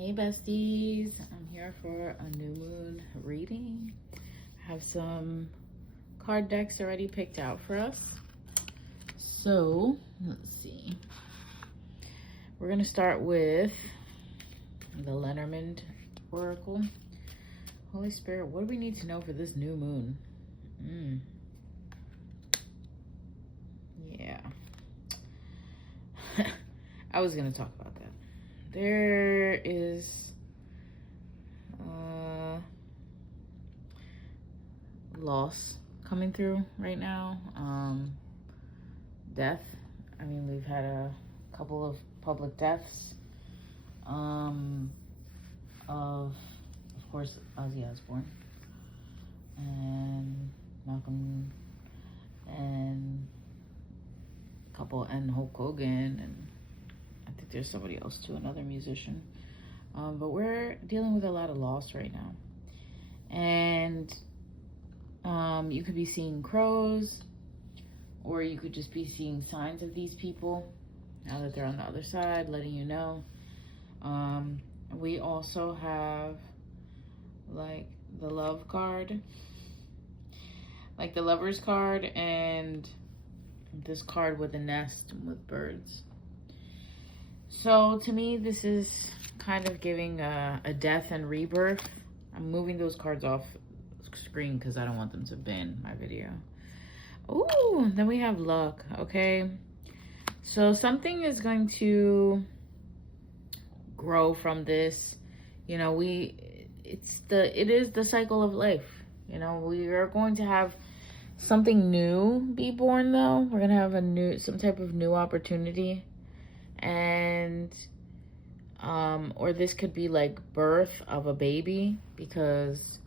Hey besties, I'm here for a new moon reading. I have some card decks already picked out for us. So let's see. We're gonna start with the Lenormand Oracle. Holy Spirit, what do we need to know for this new moon? Yeah. I was gonna talk about that. There is loss coming through right now. Death. I mean, we've had a couple of public deaths. Of course, Ozzy Osbourne and Malcolm and Hulk Hogan, and I think there's somebody else too, another musician. But we're dealing with a lot of loss right now. And you could be seeing crows, or you could just be seeing signs of these people now that they're on the other side, letting you know. We also have like the love card, like the lover's card, and this card with a nest with birds. So to me, this is kind of giving a death and rebirth. I'm moving those cards off screen because I don't want them to ban my video. Ooh, then we have luck. Okay, so something is going to grow from this. You know, it is the cycle of life. You know, we are going to have something new be born, though. We're gonna have some type of new opportunity, and or this could be like birth of a baby, because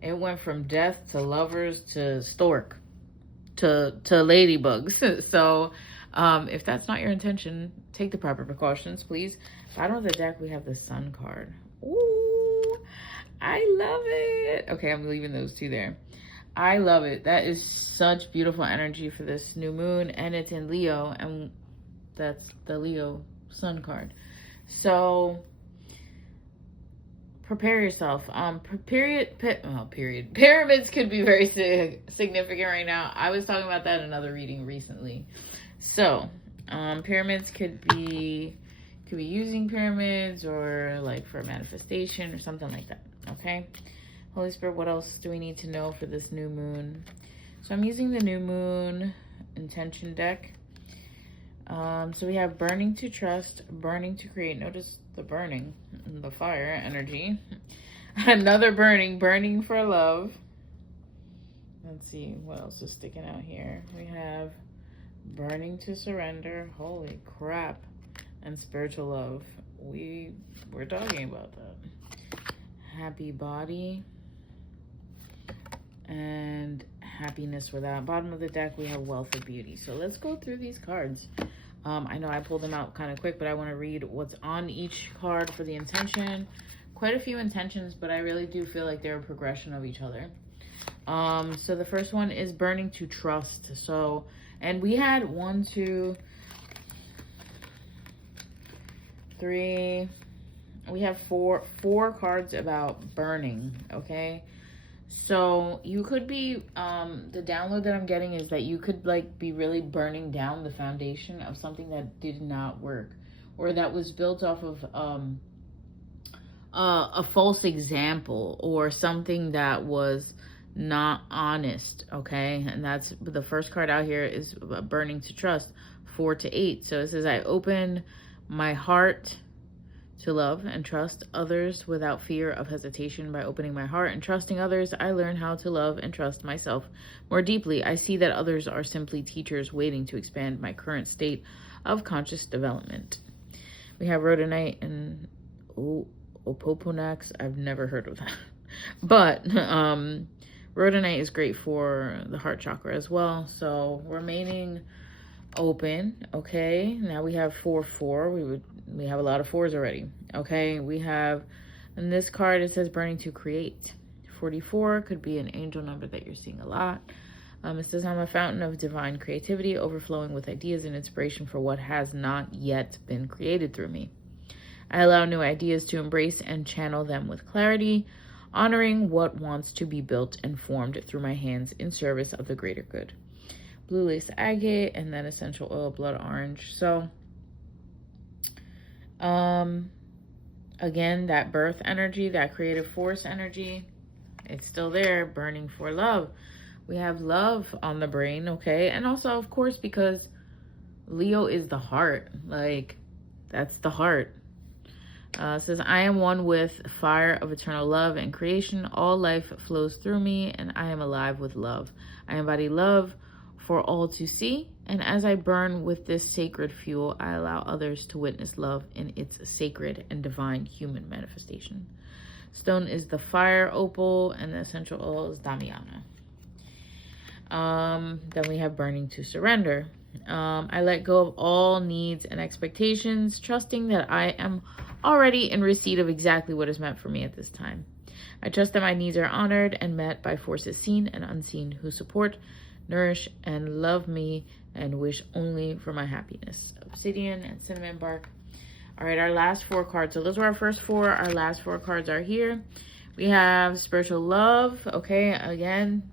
it went from death to lovers to stork to ladybugs. So if that's not your intention, take the proper precautions, please. Bottom of the deck, we have the Sun card. Ooh, I love it. Okay, I'm leaving those two there. I love it. That is such beautiful energy for this new moon, and it's in Leo, and that's the Leo Sun card. So prepare yourself. Pyramids could be very significant right now. I was talking about that in another reading recently. So pyramids could be using pyramids, or like for manifestation or something like that. Okay, Holy Spirit, what else do we need to know for this new moon? So I'm using the new moon intention deck. So we have burning to trust, burning to create. Notice the burning, the fire energy. Another burning for love. Let's see what else is sticking out here. We have burning to surrender. Holy crap. And spiritual love. We're talking about that. Happy body and happiness for that. Bottom of the deck, we have wealth of beauty. So let's go through these cards. I know I pulled them out kind of quick, but I want to read what's on each card for the intention. Quite a few intentions, but I really do feel like they're a progression of each other. So the first one is burning to trust. So, and we had 1, 2, 3, we have four cards about burning. Okay, so you could be the download that I'm getting is that you could like be really burning down the foundation of something that did not work, or that was built off of a false example, or something that was not honest. Okay, and that's the first card out here is burning to trust, 4 to 8. So it says, I open my heart to love and trust others without fear of hesitation. By opening my heart and trusting others, I learn how to love and trust myself more deeply. I see that others are simply teachers waiting to expand my current state of conscious development. We have rhodonite and opoponax. I've never heard of that. But rhodonite is great for the heart chakra as well. So remaining open. Okay, now we have 4, 4. We have a lot of 4s already. Okay, we have, in this card it says burning to create. 44 could be an angel number that you're seeing a lot. It says, I'm a fountain of divine creativity, overflowing with ideas and inspiration for what has not yet been created through me. I allow new ideas to embrace and channel them with clarity, honoring what wants to be built and formed through my hands in service of the greater good. Blue lace agate, and then essential oil blood orange. So, again, that birth energy, that creative force energy, it's still there, burning for love. We have love on the brain, okay? And also, of course, because Leo is the heart. Like, that's the heart. Says, I am one with fire of eternal love and creation. All life flows through me, and I am alive with love. I embody love for all to see, and as I burn with this sacred fuel, I allow others to witness love in its sacred and divine human manifestation. Stone is the fire opal, and the essential oil is Damiana. Then we have burning to surrender. I let go of all needs and expectations, trusting that I am already in receipt of exactly what is meant for me at this time. I trust that my needs are honored and met by forces seen and unseen who support, nourish, and love me and wish only for my happiness. Obsidian and cinnamon bark. All right, our last 4 cards. So those were our first 4. Our last 4 cards are here. We have spiritual love. Okay, again,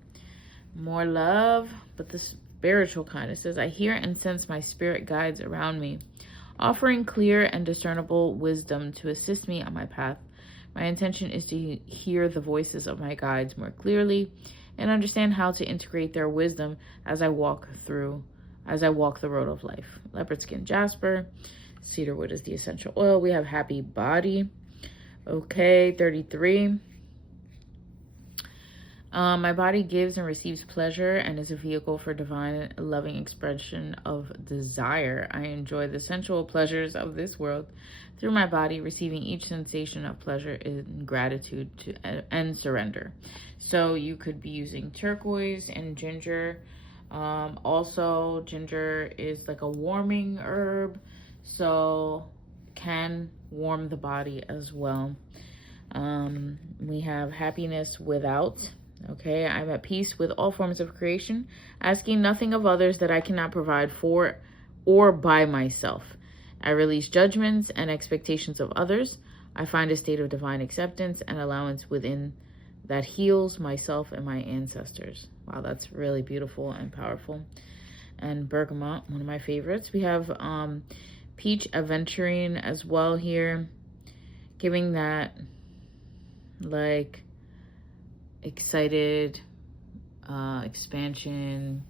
more love, but the spiritual kind. It says, I hear and sense my spirit guides around me, offering clear and discernible wisdom to assist me on my path. My intention is to hear the voices of my guides more clearly and understand how to integrate their wisdom as I walk the road of life. Leopard skin jasper. Cedarwood is the essential oil. We have happy body. Okay, 33. My body gives and receives pleasure and is a vehicle for divine loving expression of desire. I enjoy the sensual pleasures of this world through my body, receiving each sensation of pleasure in gratitude and surrender. So you could be using turquoise and ginger. Also, ginger is like a warming herb, so can warm the body as well. We have happiness without. Okay, I'm at peace with all forms of creation, asking nothing of others that I cannot provide for or by myself. I release judgments and expectations of others. I find a state of divine acceptance and allowance within that heals myself and my ancestors. Wow, that's really beautiful and powerful. And bergamot, one of my favorites. We have peach aventurine as well here, giving that like excited expansion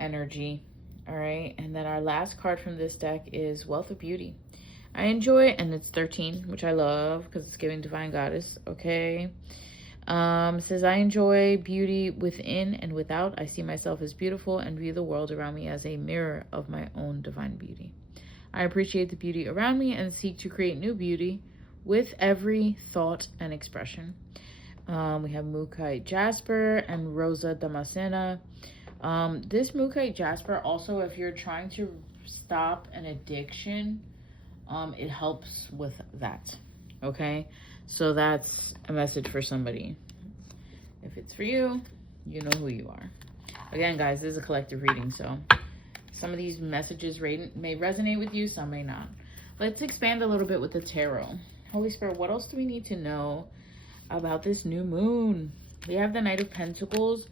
energy. All right, and then our last card from this deck is Wealth of Beauty. I enjoy, and it's 13, which I love because it's giving divine goddess. Okay, says, I enjoy beauty within and without. I see myself as beautiful and view the world around me as a mirror of my own divine beauty. I appreciate the beauty around me and seek to create new beauty with every thought and expression. We have Mookaite Jasper and Rosa Damascena. This Mookaite Jasper, also, if you're trying to stop an addiction, it helps with that. Okay, so that's a message for somebody. If it's for you, you know who you are. Again, guys, this is a collective reading, so some of these messages may resonate with you, some may not. Let's expand a little bit with the tarot. Holy Spirit, what else do we need to know about this new moon? We have the Knight of Pentacles.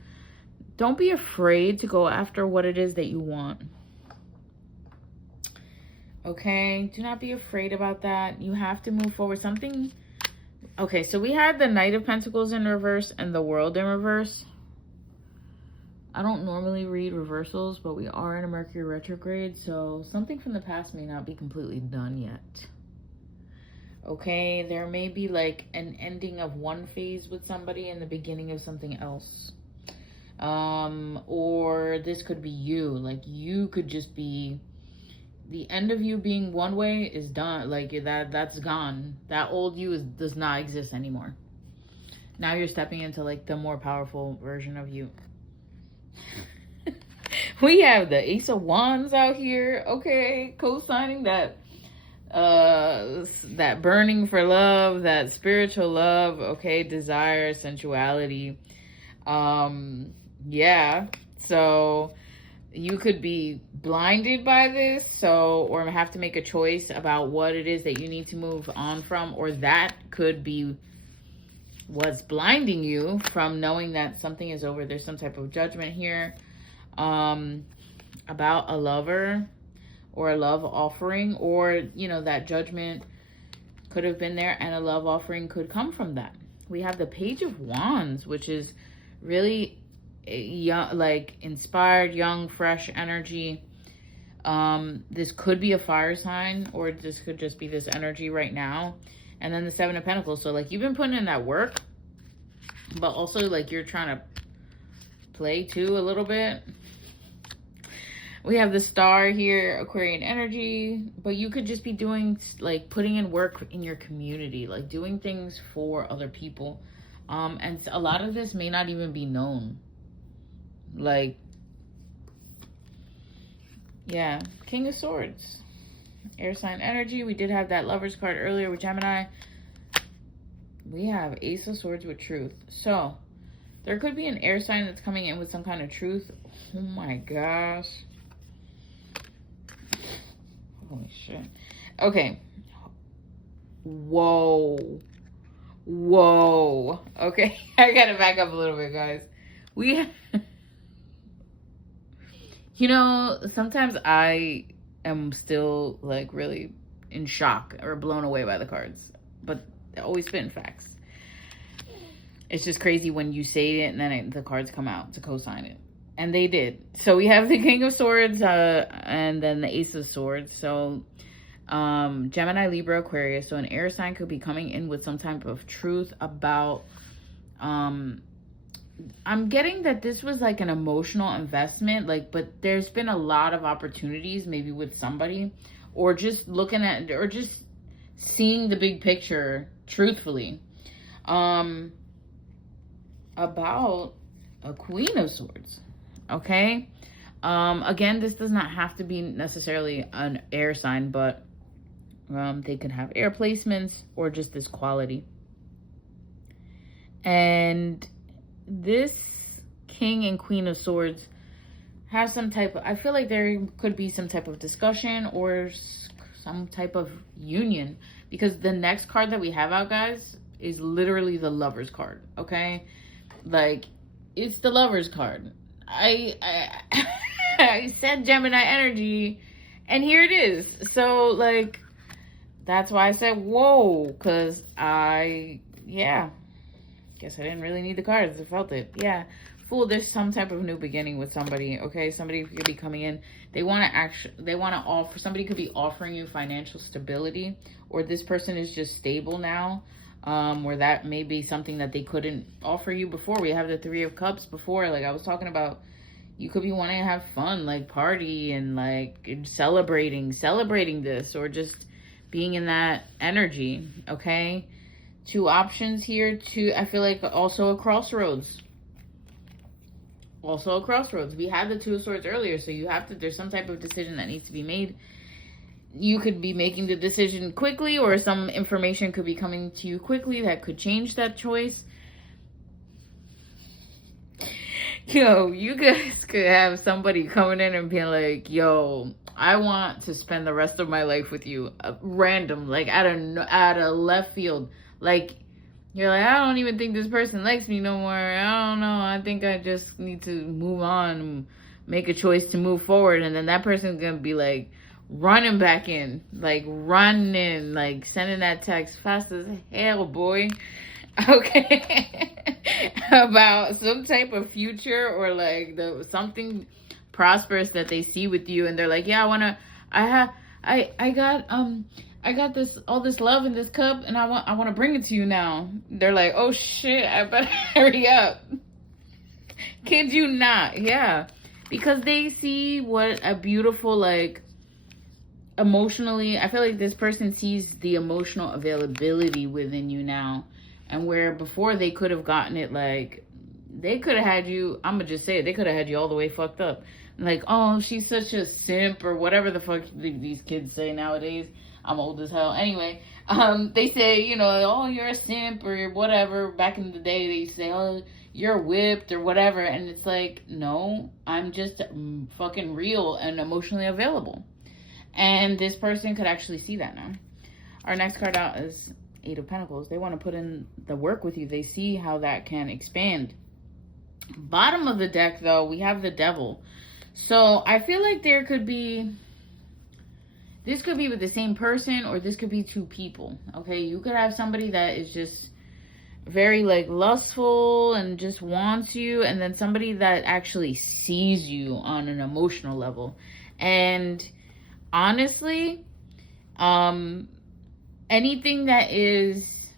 Don't be afraid to go after what it is that you want. Okay, do not be afraid about that. You have to move forward. Something. Okay, so we had the Knight of Pentacles in reverse and the World in reverse. I don't normally read reversals, but we are in a Mercury retrograde, so something from the past may not be completely done yet. Okay, there may be like an ending of one phase with somebody and the beginning of something else. Or this could be you. Like, you could just be, the end of you being one way is done. Like, that's gone. That old you does not exist anymore. Now you're stepping into like the more powerful version of you. We have the Ace of Wands out here. Okay, co-signing that that burning for love, that spiritual love. Okay, desire, sensuality. Yeah, so you could be blinded by this, so, or have to make a choice about what it is that you need to move on from, or that could be what's blinding you from knowing that something is over. There's some type of judgment here about a lover or a love offering, or, you know, that judgment could have been there and a love offering could come from that. We have the Page of Wands, which is really young, like inspired, young, fresh energy. This could be a fire sign, or this could just be this energy right now. And then the Seven of Pentacles. So like you've been putting in that work, but also like you're trying to play too a little bit. We have the Star here, Aquarian energy, but you could just be doing, like, putting in work in your community, like doing things for other people. And a lot of this may not even be known. Like, yeah, King of Swords, air sign energy. We did have that Lover's card earlier with Gemini. We have Ace of Swords with truth. So there could be an air sign that's coming in with some kind of truth. Oh my gosh. Holy shit. Okay. Whoa. Okay. I gotta back up a little bit, guys. You know, sometimes I am still like really in shock or blown away by the cards, but they're always spitting facts. It's just crazy when you say it and then the cards come out to co-sign it. And they did. So we have the King of Swords and then the Ace of Swords. So Gemini, Libra, Aquarius. So an air sign could be coming in with some type of truth about... I'm getting that this was like an emotional investment. Like, but there's been a lot of opportunities maybe with somebody. Or just looking at... Or just seeing the big picture truthfully. About a Queen of Swords. Okay. Again, this does not have to be necessarily an air sign, but they could have air placements or just this quality. And this King and Queen of Swords have some type of, I feel like there could be some type of discussion or some type of union, because the next card that we have out, guys, is literally the Lover's card. Okay. Like, it's the Lover's card. I said Gemini energy, and here it is. So, like, that's why I said, whoa, because guess I didn't really need the cards. I felt it. Yeah. Fool, there's some type of new beginning with somebody, okay? Somebody could be coming in. They want to offer, somebody could be offering you financial stability, or this person is just stable now. Where that may be something that they couldn't offer you before. We have the Three of Cups before, like I was talking about. You could be wanting to have fun, like party and like celebrating this, or just being in that energy. Okay, two options here. I feel like also a crossroads. We had the Two of Swords earlier, so there's some type of decision that needs to be made. You could be making the decision quickly, or some information could be coming to you quickly that could change that choice. Yo, you guys could have somebody coming in and being like, yo, I want to spend the rest of my life with you. Random, like out of left field. Like, you're like, I don't even think this person likes me no more. I don't know. I think I just need to move on, make a choice to move forward. And then that person's going to be like, running back in, like running, like sending that text fast as hell, boy. Okay. About some type of future, or like something prosperous that they see with you, and they're like, yeah, I got this, all this love in this cup, and I want to bring it to you now. They're like, oh shit, I better hurry up. Kid you not. Yeah, because they see what a beautiful, like, emotionally, I feel like this person sees the emotional availability within you now, and where before they could have gotten it, like, they could have had you, I'm gonna just say it, they could have had you all the way fucked up, like, oh, she's such a simp, or whatever the fuck these kids say nowadays. I'm old as hell. Anyway, they say, you know, oh, you're a simp, or whatever. Back in the day, they say, oh, you're whipped or whatever. And it's like, no, I'm just fucking real and emotionally available. And this person could actually see that now. Our next card out is Eight of Pentacles. They want to put in the work with you. They see how that can expand. Bottom of the deck, though, we have the Devil. So I feel like there could be, this could be with the same person, or this could be two people. Okay, you could have somebody that is just very like lustful and just wants you, and then somebody that actually sees you on an emotional level. And honestly, anything that is,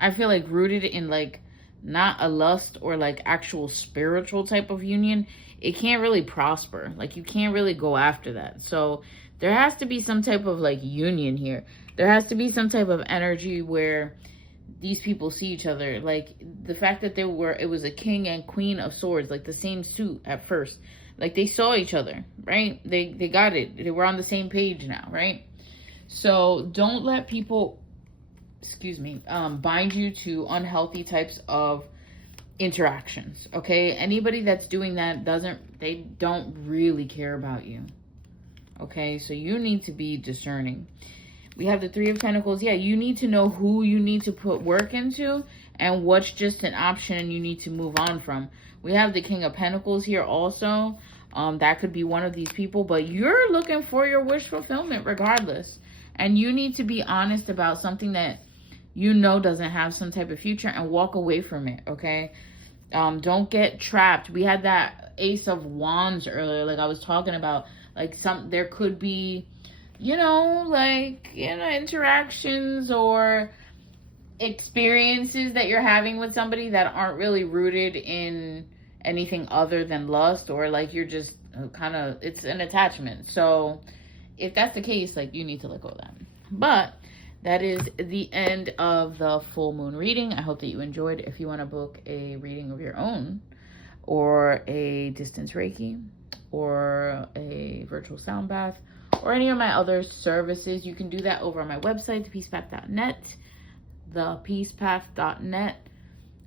I feel like, rooted in like not a lust or like actual spiritual type of union, it can't really prosper. Like, you can't really go after that. So there has to be some type of like union here. There has to be some type of energy where these people see each other. Like the fact that it was a king and queen of swords, like the same suit at first. Like they saw each other, right? They got it. They were on the same page now, right? So don't let people, bind you to unhealthy types of interactions, okay? Anybody that's doing that they don't really care about you, okay? So you need to be discerning. We have the Three of Pentacles. Yeah, you need to know who you need to put work into and what's just an option you need to move on from. We have the King of Pentacles here also. That could be one of these people, but you're looking for your wish fulfillment regardless. And you need to be honest about something that you know doesn't have some type of future and walk away from it, okay? Don't get trapped. We had that Ace of Wands earlier, like I was talking about. Like there could be, interactions or experiences that you're having with somebody that aren't really rooted in anything other than lust, or like you're just it's an attachment. So if that's the case, like, you need to let go of that. But that is the end of the full moon reading. I hope that you enjoyed. If you want to book a reading of your own, or a distance Reiki, or a virtual sound bath, or any of my other services, you can do that over on my website, thepeacepath.net, thepeacepath.net.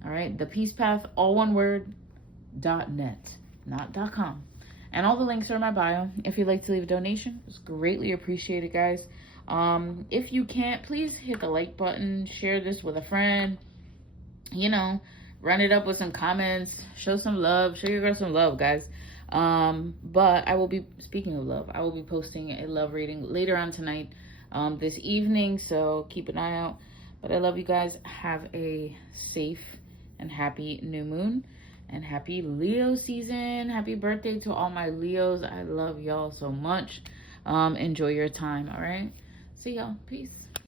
All right, thepeacepath, all one word, .net, not .com. And all the links are in my bio. If you'd like to leave a donation, it's greatly appreciated, guys. If you can't, please hit the like button, share this with a friend, run it up with some comments, show some love, show your girl some love, guys. But I will be, speaking of love, I will be posting a love reading later on tonight, this evening, so keep an eye out. But I love you guys. Have a safe and happy new moon, and happy Leo season. Happy birthday to all my Leos. I love y'all so much. Enjoy your time, all right? See y'all. Peace.